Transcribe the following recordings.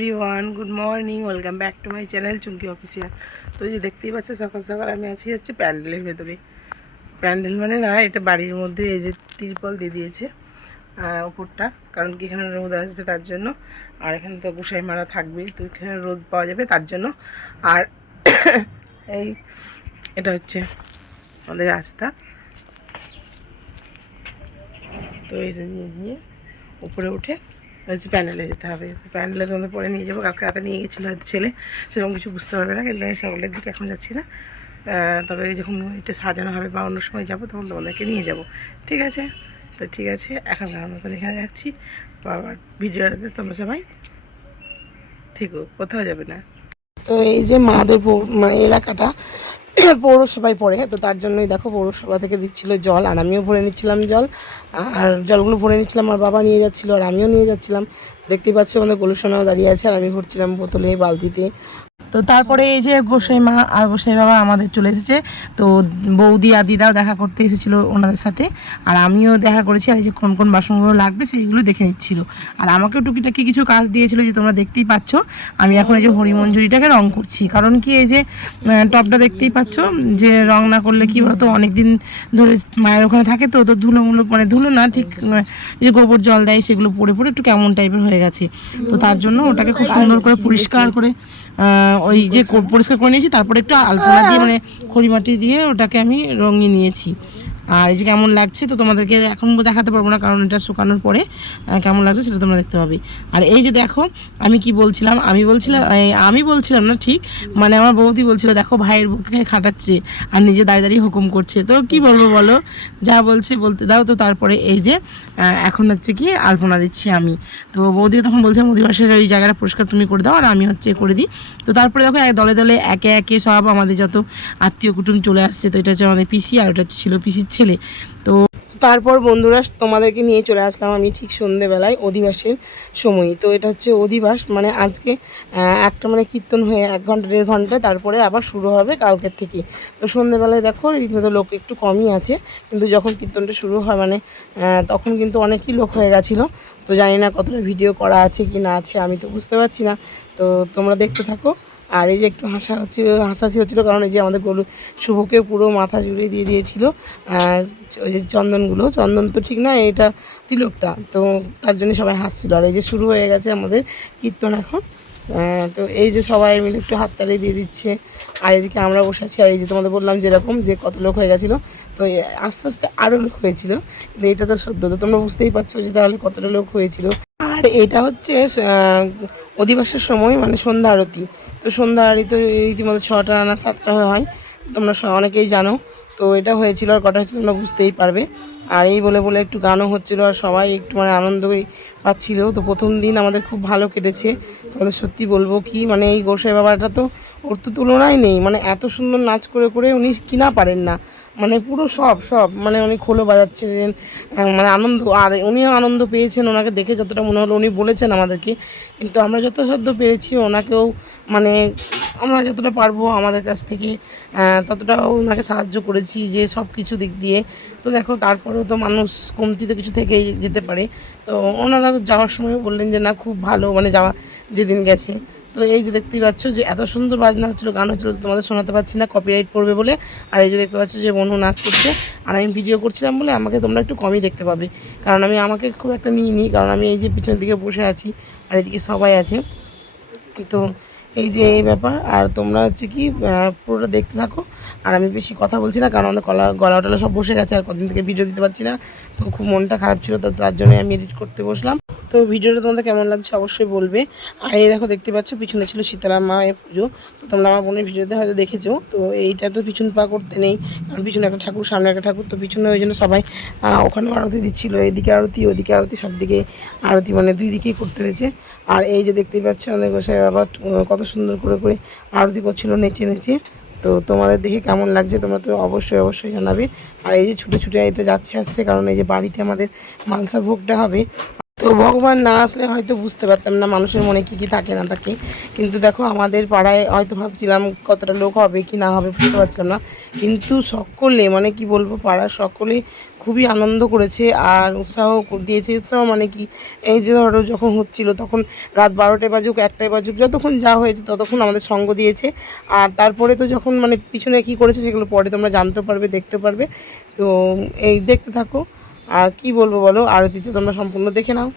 Everyone, good morning, welcome back to my channel Chumki official. তো এই যে দেখতেই পাচ্ছ সকাল সকাল আমি আছি হচ্ছে প্যান্ডেলের ভেতরে। প্যান্ডেল মানে না, এটা বাড়ির মধ্যে এই যে তিরপল দিয়ে দিয়েছে উপরটা, কারণ কি এখানে রোদ আসবে তার জন্য। আর এখানে তো গোসাই মারা থাকবে, তো এখানে রোদ পাওয়া যাবে তার জন্য। আর এই এটা হচ্ছে আমাদের রাস্তা। তো এটা দিয়ে উপরে উঠে হচ্ছে প্যান্ডেলে যেতে হবে। প্যান্ডেলে তোমাদের পরে নিয়ে যাবো, কালকে রাতে নিয়ে গেছিলো হয়তো ছেলে, সেরকম কিছু বুঝতে পারবে না। কিন্তু আমি সকালের দিকে এখন যাচ্ছি না, তবে যখন এটা সাজানো হবে বা অন্য সময় যাবো তখন তোমাদেরকে নিয়ে যাব, ঠিক আছে? তো ঠিক আছে, এখনকার মতন এখানে যাচ্ছি। তো আবার ভিডিওটাতে তোমরা সবাই থেকো, কোথাও যাবে না। তো এই যে মাদের মানে এলাকাটা পৌরসভায় পড়ে, তো তার জন্যই দেখো পৌরসভা থেকে দিচ্ছিলো জল, আর আমিও ভরে নিচ্ছিলাম জল। আর জলগুলো ভরে নিচ্ছিলাম, আমার বাবা নিয়ে যাচ্ছিলো আর আমিও নিয়ে যাচ্ছিলাম। দেখতেই পাচ্ছি আমাদের গোলুসোনাও দাঁড়িয়ে আছে, আর আমি ভরছিলাম বোতলে, বালতিতে। তো তারপরে এই যে গোসাই মা আর গোসাই বাবা আমাদের চলে এসেছে। তো বৌদি আর দিদাও দেখা করতে এসেছিলো ওনাদের সাথে, আর আমিও দেখা করেছি। আর এই যে কোন কোন বাসনগুলো লাগবে সেইগুলো দেখে নিচ্ছিল। আর আমাকেও টুকিটাকি কিছু কাজ দিয়েছিল, যে তোমরা দেখতেই পাচ্ছ। আমি এখন এই যে হরিমঞ্জুরিটাকে রং করছি, কারণ কি এই যে টপটা দেখতেই পাচ্ছ, যে রং না করলে কি বলতো অনেক দিন ধরে মায়ের ওখানে থাকে, তো তো ধুলোমুলো, মানে ধুলো না ঠিক, এই যে গোবর জল দেয় সেগুলো পড়ে পড়ে একটু কেমন টাইপের হয়ে গেছে। তো তার জন্য ওটাকে খুব সুন্দর করে পরিষ্কার করে ওই যে পরিষ্কার করে নিয়েছি, তারপরে একটু আলপনা দিয়ে মানে খড়িমাটি দিয়ে ওটাকে আমি রঙিয়ে নিয়েছি। আর এই যে কেমন লাগছে তো তোমাদেরকে এখন দেখাতে পারবো না, কারণ এটা শুকানোর পরে কেমন লাগছে সেটা তোমরা দেখতে পাবে। আর এই যে দেখো আমি কি বলছিলাম, আমি বলছিলাম না ঠিক, মানে আমার বৌদি বলছিল দেখো ভাইয়ের বুকে খাটাচ্ছে আর নিজে দাঁড়িয়ে দাঁড়িয়ে হুকুম করছে। তো কি বলবো বলো, যা বলছে বলতে দাও। তো তারপরে এই যে এখন হচ্ছে কি আলপনা দিচ্ছি আমি। তো বৌদি তখন বলছে মুদিবাসের ওই জায়গাটা পরিষ্কার তুমি করে দাও, আর আমি হচ্ছে করে দিই। তো তারপরে দেখো দলে দলে একে একে সব আমাদের যত আত্মীয় কুটুম চলে আসছে। তো এটা হচ্ছে আমাদের পিসি, আর ওটা ছিল পিসির ছেলে। তো তারপর বন্ধুরা তোমাদেরকে নিয়ে চলে আসলাম আমি ঠিক সন্ধেবেলায় অধিবাসের সময়। তো এটা হচ্ছে অধিবাস, মানে আজকে একটা মানে কীর্তন হয়ে 1 ঘন্টা 1.5 ঘন্টা, তারপরে আবার শুরু হবে কালকের থেকে। তো সন্ধেবেলায় দেখো রীতিমতো লোক একটু কমই আছে, কিন্তু যখন কীর্তনটা শুরু হয় মানে তখন কিন্তু অনেকই লোক হয়ে গেছিলো। তো জানি না কতটা ভিডিও করা আছে কি না আছে, আমি তো বুঝতে পারছি না। তো তোমরা দেখতে থাকো। আর এই যে একটু হাসাহাসি হচ্ছিলো, কারণ এই যে আমাদের গরু শুভকে পুরো মাথা জুড়ে দিয়ে দিয়েছিল ওই যে চন্দন তো ঠিক না, এটা তিলকটা, তো তার জন্য সবাই হাসছিল। আর এই যে শুরু হয়ে গেছে আমাদের কীর্তন এখন। তো এই যে সবাই মিলে একটু হাততালি দিয়ে দিচ্ছে, আর এদিকে আমরা বসে আছি। আর এই যে তোমাদের বললাম যেরকম যে কত লোক হয়ে গেছিলো, তো আস্তে আস্তে আরও লোক হয়েছিল। কিন্তু এটা তো সদ্য, তো তোমরা বুঝতেই পারছো যে তাহলে কতটা লোক হয়েছিল। আর এটা হচ্ছে অধিবাসের সময়, মানে সন্ধ্যা আরতি। তো সন্ধ্যা আরতি রীতিমতো 6টা না 7টা হয়, তোমরা অনেকেই জানো। তো এটা হয়েছিল, আর কটা হচ্ছে তোমরা বুঝতেই পারবে। আর এই বলে বলে একটু গানও হচ্ছিলো, আর সবাই একটু মানে আনন্দই পাচ্ছিল। তো প্রথম দিন আমাদের খুব ভালো কেটেছে। তোমাদের সত্যি বলবো কি, মানে এই গোসাই বাবাটা তো ওর তো তুলনাই নেই, মানে এত সুন্দর নাচ করে করে উনি কিনা পারেন না, মানে পুরো সব মানে উনি খোলো বাজাচ্ছিলেন, মানে আনন্দ। আর উনিও আনন্দ পেয়েছেন, ওনাকে দেখে যতটা মনে হলো, উনি বলেছেন আমাদেরকে। কিন্তু আমরা যত সাধ্য পেরেছি ওনাকেও, মানে আমরা যতটা পারবো আমাদের কাছ থেকে ততটা ওনাকে সাহায্য করেছি, যে সব কিছু দিক দিয়ে। তো দেখো তারপরেও তো মানুষ কমতি তো কিছু থেকেই যেতে পারে। তো ওনারা যাওয়ার সময় বললেন যে না খুব ভালো, মানে যাওয়া যেদিন গেছে। তো এই যে দেখতেই পাচ্ছ যে এত সুন্দর বাজনা হচ্ছিলো, গান হচ্ছিলো, তোমাদের শোনাতে পারছি না, কপিরাইট পড়বে বলে। আর এই যে দেখতে পাচ্ছ যে মনু নাচ করছে, আর আমি ভিডিও করছিলাম বলে আমাকে তোমরা একটু কমই দেখতে পাবে, কারণ আমাকে খুব একটা নিই, কারণ আমি এই যে পিছনের দিকে বসে আছি আর এদিকে সবাই আছে। তো এই যে এই ব্যাপার। আর তোমরা হচ্ছে কি পুরোটা দেখতে থাকো, আর আমি বেশি কথা বলছি না, কারণ আমাদের গলা টলা সব বসে গেছে, আর কদিন থেকে ভিডিও দিতে পারছি না। তো খুব মনটা খারাপ ছিল, তো তার জন্য আমি এডিট করতে বসলাম। তো ভিডিওটা তোমাদের কেমন লাগছে অবশ্যই বলবে। আর এই দেখো দেখতে পাচ্ছ পিছনে ছিল শীতলা মায়ের পুজো। তো তোমরা আমার বোনের ভিডিওতে হয়তো দেখেছো। তো এইটা তো পিছন পা করতে নেই, কারণ পিছনে একটা ঠাকুর, সামনে একটা ঠাকুর, তো পিছনে ওই জন্য সবাই ওখানেও আরতি দিচ্ছিলো, এদিকে আরতি ওদিকে আরতি, সব দিকে আরতি, মানে 2 দিকেই করতে হয়েছে। আর এই যে দেখতেই পাচ্ছ আমাদের গোসাই বাবা কত সুন্দর করে করে আরতি করছিল নেচে নেচে। তো তোমাদের দেখে কেমন লাগছে তোমরা তো অবশ্যই জানাবে। আর এই যে ছুটে ছুটে এটা যাচ্ছে আসছে, কারণ এই যে বাড়িতে আমাদের মালসা ভোগটা হবে। তো ভগবান না আসলে হয়তো বুঝতে পারতাম না মানুষের মনে কী কী থাকে না থাকে। কিন্তু দেখো আমাদের পাড়ায় হয়তো ভাবছিলাম কতটা লোক হবে কি না হবে বুঝতে পারছিলাম না, কিন্তু সকলে মানে কি বলবো পাড়ার সকলে খুবই আনন্দ করেছে আর উৎসাহ দিয়েছে। উৎসাহ মানে কি, এই যে ধরো যখন হচ্ছিল তখন রাত 12টায় বাজুক 1টায় বাজুক যতক্ষণ যা হয়েছে ততক্ষণ আমাদের সঙ্গ দিয়েছে। আর তারপরে তো যখন মানে পিছনে কী করেছে সেগুলো পরে তোমরা জানতে পারবে, দেখতে পারবে। তো এই দেখতে থাকো। আর কি বলবো বলো, আরতিটা তোমরা সম্পূর্ণ দেখে নাও।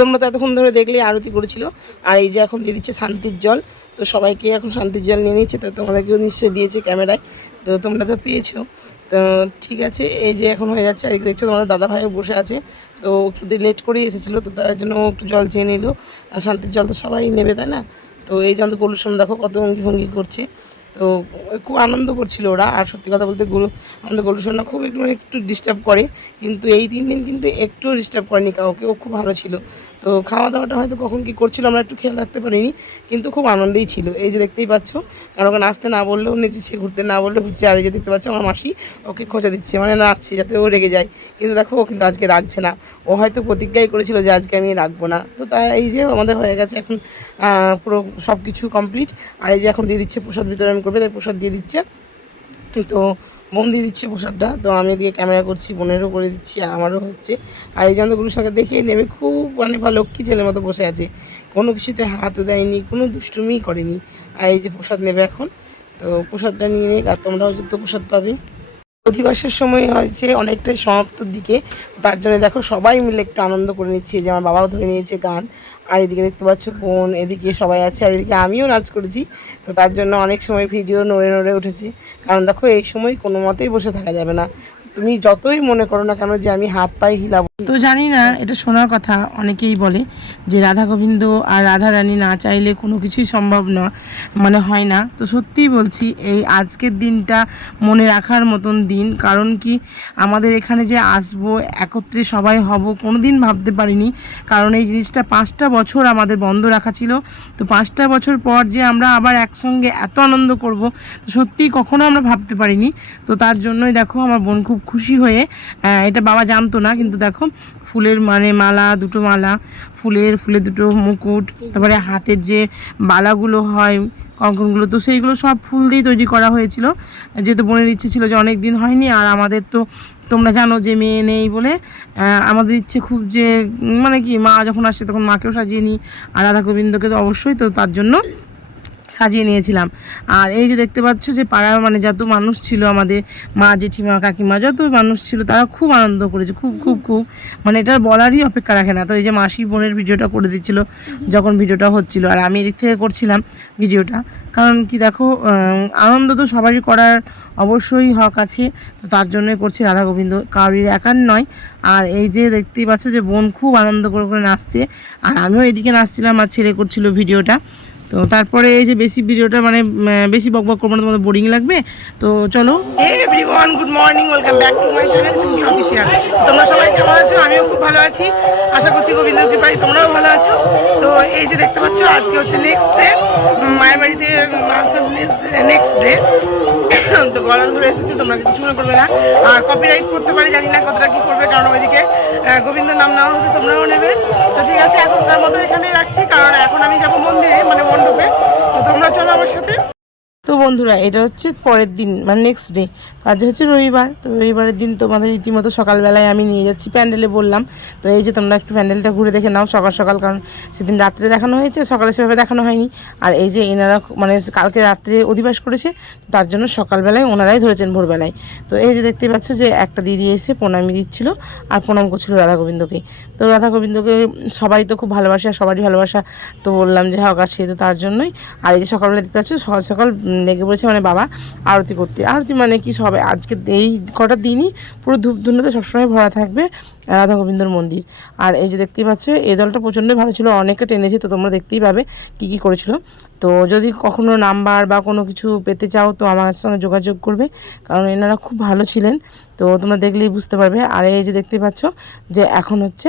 তোমরা তো এতক্ষণ ধরে দেখলে আরতি করেছিল। আর এই যে এখন দিয়ে দিচ্ছে শান্তির জল। তো সবাইকে এখন শান্তির জল নিয়ে নিচ্ছে, তো তোমাদেরকেও নিশ্চয়ই দিয়েছে ক্যামেরায়, তো তোমরা তো পেয়েছো। তো ঠিক আছে, এই যে এখন হয়ে যাচ্ছে। আর দেখছো তোমাদের দাদা ভাইও বসে আছে, তো একটু লেট করেই এসেছিলো, তো তার জন্য একটু জল চেয়ে নিল। আর শান্তির জল তো সবাই নেবে তাই না। তো এই যে আমাদের গোলুর দেখো কত অঙ্গি ভঙ্গি করছে, তো খুব আনন্দ করছিল ওরা। আর সত্যি কথা বলতে আমাদের গোলুসোনা খুব একটু ডিস্টার্ব করে, কিন্তু এই 3 দিন কিন্তু একটুও ডিস্টার্ব করেনি কাউকে, ও খুব ভালো ছিল। তো খাওয়া দাওয়াটা হয়তো কখন কী করছিল আমরা একটু খেয়াল রাখতে পারিনি, কিন্তু খুব আনন্দেই ছিল। এই যে দেখতেই পাচ্ছ, কারণ ওকে নাচতে না বললেও নেচেছে, ঘুরতে না বললেও ঘুরছে। আর এই যে দেখতে পাচ্ছ আমার মাসি ওকে খোঁচা দিচ্ছে, মানে নাচছে যাতে ও রেগে যায়। কিন্তু দেখো ও কিন্তু আজকে রাখছে না, ও হয়তো প্রতিজ্ঞাই করেছিল যে আজকে আমি রাখবো না। তো তাই এই যে আমাদের হয়ে গেছে এখন পুরো সব কিছু কমপ্লিট। আর এই যে এখন দিয়ে দিচ্ছে প্রসাদ বিতরণ করবে, তাই প্রসাদ দিয়ে দিচ্ছে। তো বোন দিয়ে দিচ্ছে প্রসাদটা, তো আমি এদিকে ক্যামেরা করছি, বোনেরও করে দিচ্ছি আর আমারও হচ্ছে। আর এই যে আমাদের গুলোর সঙ্গে দেখে নেবে, খুব মানে ভালো লক্ষ্মী ছেলের মতো বসে আছে, কোনো কিছুতে হাতও দেয়নি, কোনো দুষ্টুমিই করেনি। আর এই যে প্রসাদ নেবে এখন, তো প্রসাদটা নিয়ে নিক, আর তোমরাও যত প্রসাদ পাবে। অধিবাসের সময় হয়েছে অনেকটাই সমাপ্তর দিকে, তার জন্য দেখো সবাই মিলে একটু আনন্দ করে নিচ্ছে। যে আমার বাবাও ধরে নিয়েছে গান, আর এদিকে দেখতে পাচ্ছ বোন, এদিকে সবাই আছে, আর এদিকে আমিও নাচ করেছি। তো তার জন্য অনেক সময় ভিডিও নড়ে নড়ে উঠেছে, কারণ দেখো এই সময় কোনো মতেই বসে থাকা যাবে না। তুমি যতই মনে করো না কেন যে আমি হাত পায়ে হিলাবো, তো জানি না এটা শোনার কথা, অনেকেই বলে যে রাধা গোবিন্দ আর রাধা রানী না চাইলে কোনো কিছুই সম্ভব না, মানে হয় না। তো সত্যিই বলছি, এই আজকের দিনটা মনে রাখার মতন দিন। কারণ কি, আমাদের এখানে যে আসবো একত্রে সবাই হব কোনো দিন ভাবতে পারিনি। কারণ এই জিনিসটা 5টা বছর আমাদের বন্ধ রাখা ছিল, তো 5টা বছর পর যে আমরা আবার একসঙ্গে এত আনন্দ করব, তো সত্যিই কখনো আমরা ভাবতে পারিনি। তো তার জন্যই দেখো আমার বোন খুব খুশি হয়ে, এটা বাবা জানতো না, কিন্তু দেখো ফুলের মানে মালা, 2টো মালা, ফুলের 2টো মুকুট, তারপরে হাতের যে বালাগুলো হয় কঙ্কনগুলো, তো সেইগুলো সব ফুল দিয়ে তৈরি করা হয়েছিল। যেহেতু বোনের ইচ্ছে ছিল যে অনেক দিন হয়নি, আর আমাদের তো তোমরা জানো যে মেয়ে নেই বলে আমাদের ইচ্ছে খুব যে মানে কি, মা যখন আসে তখন মাকেও সাজিয়ে নিই, আর রাধা গোবিন্দকে তো অবশ্যই, তো তার জন্য সাজিয়ে নিয়েছিলাম। আর এই যে দেখতে পাচ্ছ যে পাড়ার মানে যত মানুষ ছিল, আমাদের মা, জেঠিমা, কাকিমা, যত মানুষ ছিল তারা খুব আনন্দ করেছে, খুব খুব খুব, মানে এটা বলারই অপেক্ষা রাখে না। তো এই যে মাসি বোনের ভিডিওটা করে দিচ্ছিলো যখন ভিডিওটা হচ্ছিলো, আর আমি এদিক থেকে করছিলাম ভিডিওটা, কারণ কি দেখো, আনন্দ তো সবারই করার অবশ্যই হক আছে, তো তার জন্যই করছি রাধা গোবিন্দ, কারোর একার নয়। আর এই যে দেখতেই পাচ্ছ যে বোন খুব আনন্দ করে করে নাচছে, আর আমিও এদিকে নাচছিলাম আর ছেলে করছিল ভিডিওটা। তো তারপরে এই যে বেশি ভিডিওটা মানে বেশি বকবক করবো না, তোমাদের বোরিং লাগবে। তো চলো, everyone good morning, welcome back to my channel Chumki official. তোমরা সবাই কেমন আছো? আমিও খুব ভালো আছি, আশা করছি গোবিন্দের কৃপায় তোমরাও ভালো আছো। তো এই যে দেখতে পাচ্ছ আজকে হচ্ছে নেক্সট ডে, মায়ের বাড়িতে নেক্সট ডে। তো গলা ধরে এসেছে, তোমরা কিছু মনে করবে না। আর কপিরাইট করতে পারি, জানি না কতটা কি করবে, কারণ ওইদিকে গোবিন্দের নাম নেওয়া হচ্ছে, তোমরাও নেবে। তো ঠিক আছে, এখনকার মতো এখানেই রাখছি, কারণ এখন আমি যাবো মন্দিরে, মানে মণ্ডপে। তো তোমরা চলো আমার সাথে। তো বন্ধুরা, এটা হচ্ছে পরের দিন, মানে নেক্সট ডে। আজ হচ্ছে রবিবার। তো রবিবারের দিন তোমাদের রীতিমতো সকালবেলায় আমি নিয়ে যাচ্ছি প্যান্ডেলে, বললাম। তো এই যে তোমরা একটু প্যান্ডেলটা ঘুরে দেখে নাও সকাল সকাল, কারণ সেদিন রাত্রে দেখানো হয়েছে, সকালে সেভাবে দেখানো হয়নি। আর এই যে এনারা মানে কালকে রাত্রে অধিবাস করেছে, তার জন্য সকালবেলায় ওনারাই ধরেছেন ভোরবেলায়। তো এই যে দেখতে পাচ্ছ যে একটা দিদি এসে প্রণামী দিচ্ছিল আর প্রণাম করছিল রাধা গোবিন্দকে। তো রাধা গোবিন্দকে সবাই তো খুব ভালোবাসে, আর সবারই ভালোবাসা, তো বললাম যে হক আছে, তো তার জন্যই। আর এই যে সকালবেলা দেখতে পাচ্ছ সকাল সকাল লেগে পড়েছে মানে বাবা আরতি করতে। আরতি মানে কি, সবাই আজকে এই কটা দিনই পুরো ধূপ ধুনোতে সবসময় ভরা থাকবে রাধা গোবিন্দর মন্দির। আর এই যে দেখতেই পাচ্ছ এই দলটা প্রচণ্ড ভালো ছিল, অনেকে টেনেছে, তো তোমরা দেখতেই পাবে কী কী করেছিল। তো যদি কখনো নাম্বার বা কোনো কিছু পেতে চাও তো আমার সঙ্গে যোগাযোগ করবে, কারণ এনারা খুব ভালো ছিলেন, তো তোমরা দেখলেই বুঝতে পারবে। আর এই যে দেখতেই পাচ্ছ যে এখন হচ্ছে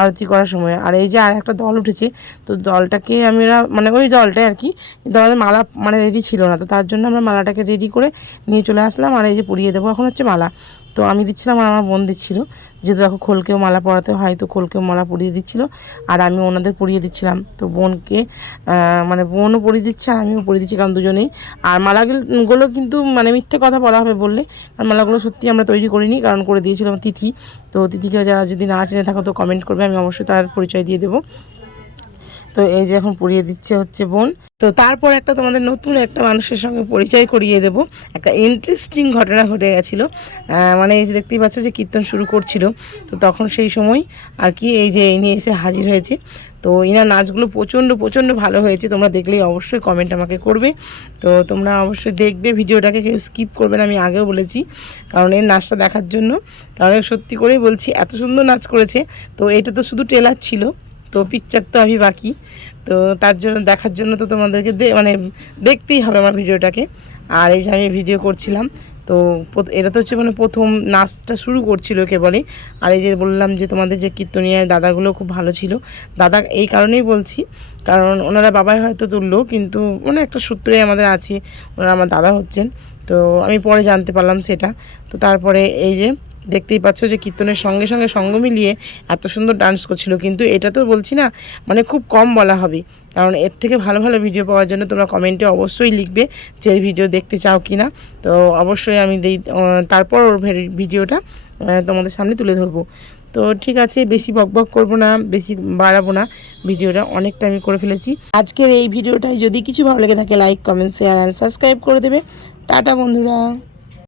আরতি করার সময়। আর এই যে আর একটা দল উঠেছে, তো দলটাকে আমরা মানে ওই দলটাই আর কি, দলের মালা মানে রেডি ছিল না, তো তার জন্য আমরা মালাটাকে রেডি করে নিয়ে চলে আসলাম। আর এই যে পরিয়ে দেবো এখন হচ্ছে মালা, তো আমি দিচ্ছিলাম আর আমার বোন দিচ্ছিলো, যেহেতু দেখো খোলকেও মালা পরাতে হয়, তো খোলকেও মালা পরিয়ে দিচ্ছিলো আর আমি ওনাদের পরিয়ে দিচ্ছিলাম। তো বোনকে মানে বোনও পরিয়ে দিচ্ছে আর আমিও পরিয়ে দিচ্ছি, কারণ দুজনেই। আর মালাগুলো কিন্তু মানে মিথ্যে কথা বলা হবে বললে, আর মালাগুলো সত্যি আমরা তৈরি করিনি, কারণ করে দিয়েছিলাম তিথি। তো তিথিকে যারা যদি না চেনে থাকো তো কমেন্ট করবে, আমি অবশ্যই তার পরিচয় দিয়ে দেবো। তো এই যে এখন পরিয়ে দিচ্ছে হচ্ছে বোন। তো তারপর একটা তোমাদের নতুন একটা মানুষের সঙ্গে পরিচয় করিয়ে দেব। একটা ইন্টারেস্টিং ঘটনা ঘটে গেছিলো, মানে এই যে দেখতেই পাচ্ছ যে কীর্তন শুরু করছিল, তো তখন সেই সময় আর কি এই যে ইনি এসে হাজির হয়েছে। তো ইনার নাচগুলো প্রচণ্ড প্রচণ্ড ভালো হয়েছে, তোমরা দেখলেই অবশ্যই কমেন্ট আমাকে করবে। তো তোমরা অবশ্যই দেখবে ভিডিওটাকে, কেউ স্কিপ করবে না, আমি আগেও বলেছি, কারণ এর নাচটা দেখার জন্য। কারণ সত্যি করেই বলছি, এত সুন্দর নাচ করেছে। তো এটা তো শুধু ট্রেলার ছিল, তো পিকচার তো আমি বাকি, তো তার জন্য দেখার জন্য তো তোমাদেরকে মানে দেখতেই হবে আমার ভিডিওটাকে। আর এই যে আমি ভিডিও করছিলাম, তো এটা তো হচ্ছে মানে প্রথম নাচটা শুরু করছিল কেবলই। আর এই যে বললাম যে তোমাদের যে কীর্তনিয়া দাদাগুলো খুব ভালো ছিল। দাদা এই কারণেই বলছি, কারণ ওনারা বাবাই হয়তো তুললো, কিন্তু মানে একটা সূত্রে আমাদের আছে, ওনারা আমার দাদা হচ্ছেন। তো আমি পরে জানতে পারলাম সেটা। তো তারপরে এই যে দেখতেই পাচ্ছ যে কীর্তনের সঙ্গে সঙ্গে সঙ্গ মিলিয়ে এত সুন্দর ডান্স করছিল। কিন্তু এটা তো বলছি না, মানে খুব কম বলা হবে, কারণ এর থেকে ভালো ভালো ভিডিও পাওয়ার জন্য তোমরা কমেন্টে অবশ্যই লিখবে যে এই ভিডিও দেখতে চাও কি না। তো অবশ্যই আমি তারপর ওর ভিডিওটা তোমাদের সামনে তুলে ধরবো। তো ঠিক আছে, বেশি বকবক করবো না, বেশি বাড়াবো না, ভিডিওটা অনেকটা আমি করে ফেলেছি। আজকের এই ভিডিওটাই যদি কিছু ভালো লেগে থাকে লাইক কমেন্ট শেয়ার আর সাবস্ক্রাইব করে দেবে। টাটা বন্ধুরা।